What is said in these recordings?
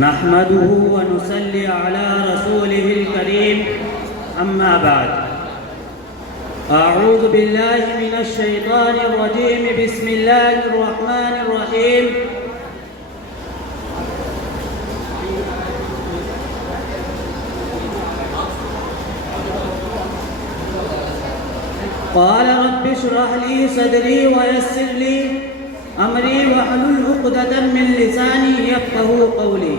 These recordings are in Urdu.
نحمده ونصلي على رسوله الكريم أما بعد أعوذ بالله من الشيطان الرجيم بسم الله الرحمن الرحيم قال رب اشرح لي صدري ويسر لي امری واحلل عقدۃ من لسانی یفقہوا قولی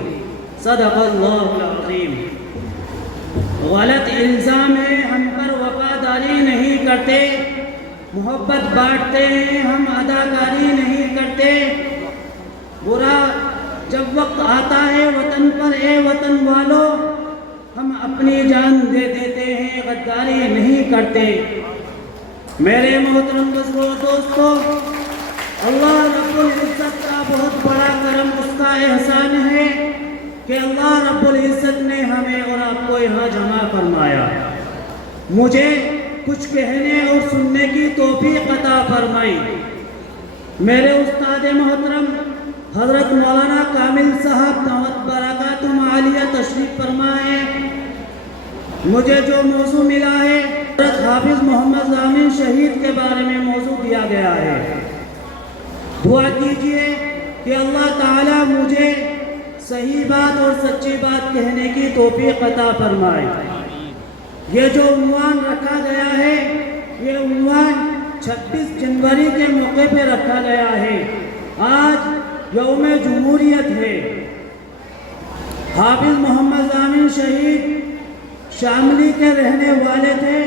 صدق اللہ العظیم۔ غلط الزام ہے ہم پر وفاداری نہیں کرتے، محبت بانٹتے ہیں ہم اداکاری نہیں کرتے، برا جب وقت آتا ہے وطن پر اے وطن والو ہم اپنی جان دے دیتے ہیں، غداری نہیں کرتے۔ میرے محترم دوستو، اللہ رب العزت کا بہت بڑا کرم، اس کا احسان ہے کہ اللہ رب العزت نے ہمیں اور آپ کو یہاں جمع فرمایا، مجھے کچھ کہنے اور سننے کی توفیق عطا فرمائی۔ میرے استاد محترم حضرت مولانا کامل صاحب دعوت برکاتہم عالیہ تشریف فرما ہے۔ مجھے جو موضوع ملا ہے حضرت حافظ محمد ضامن شہید کے بارے میں موضوع دیا گیا ہے۔ دعا کیجئے کہ اللہ تعالیٰ مجھے صحیح بات اور سچی بات کہنے کی توفیق عطا فرمائے۔ یہ جو عنوان رکھا گیا ہے، یہ عنوان 26 جنوری کے موقع پہ رکھا گیا ہے۔ آج یوم جمہوریت ہے۔ حافظ محمد ضامن شہید شاملی کے رہنے والے تھے۔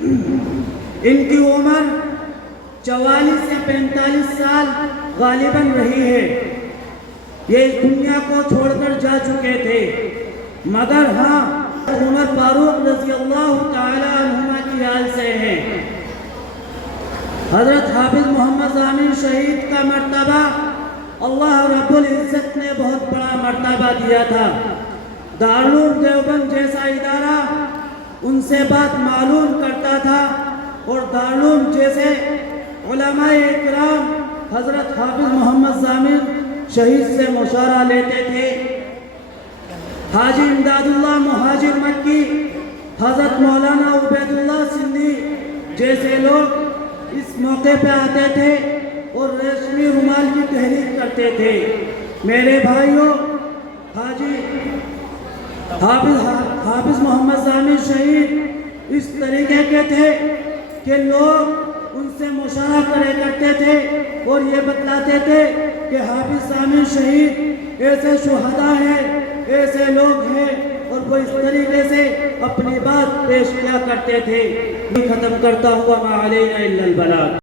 ان کی عمر 44 سے 45 سال غالباً رہی ہے۔ یہ اس دنیا کو چھوڑ کر جا چکے تھے، مگر ہاں عمر فاروق رضی اللہ تعالی عنہما کی حال سے ہیں۔ حضرت حافظ محمد ضامن شہید کا مرتبہ اللہ رب العزت نے بہت بڑا مرتبہ دیا تھا۔ دارالعلوم دیوبند جیسا ادارہ ان سے بات معلوم کرتا تھا، اور دارالعلوم جیسے علماء اکرام حضرت حافظ محمد ضامن شہید سے مشورہ لیتے تھے۔ حاجی امداد اللہ مہاجر مکی، حضرت مولانا عبید اللہ سندھی جیسے لوگ اس موقع پہ آتے تھے اور ریشمی رومال کی تحریک کرتے تھے۔ میرے بھائیوں، حاجی حافظ محمد ضامن شہید اس طریقے کے تھے کہ لوگ ان سے مشورہ کرے کرتے تھے اور یہ بتلاتے تھے کہ حافظ ضامن شہید ایسے شہداء ہیں، ایسے لوگ ہیں، اور وہ اس طریقے سے اپنی بات پیش کیا کرتے تھے۔ میں ختم کرتا ہوا ما علینا الا البلاغ۔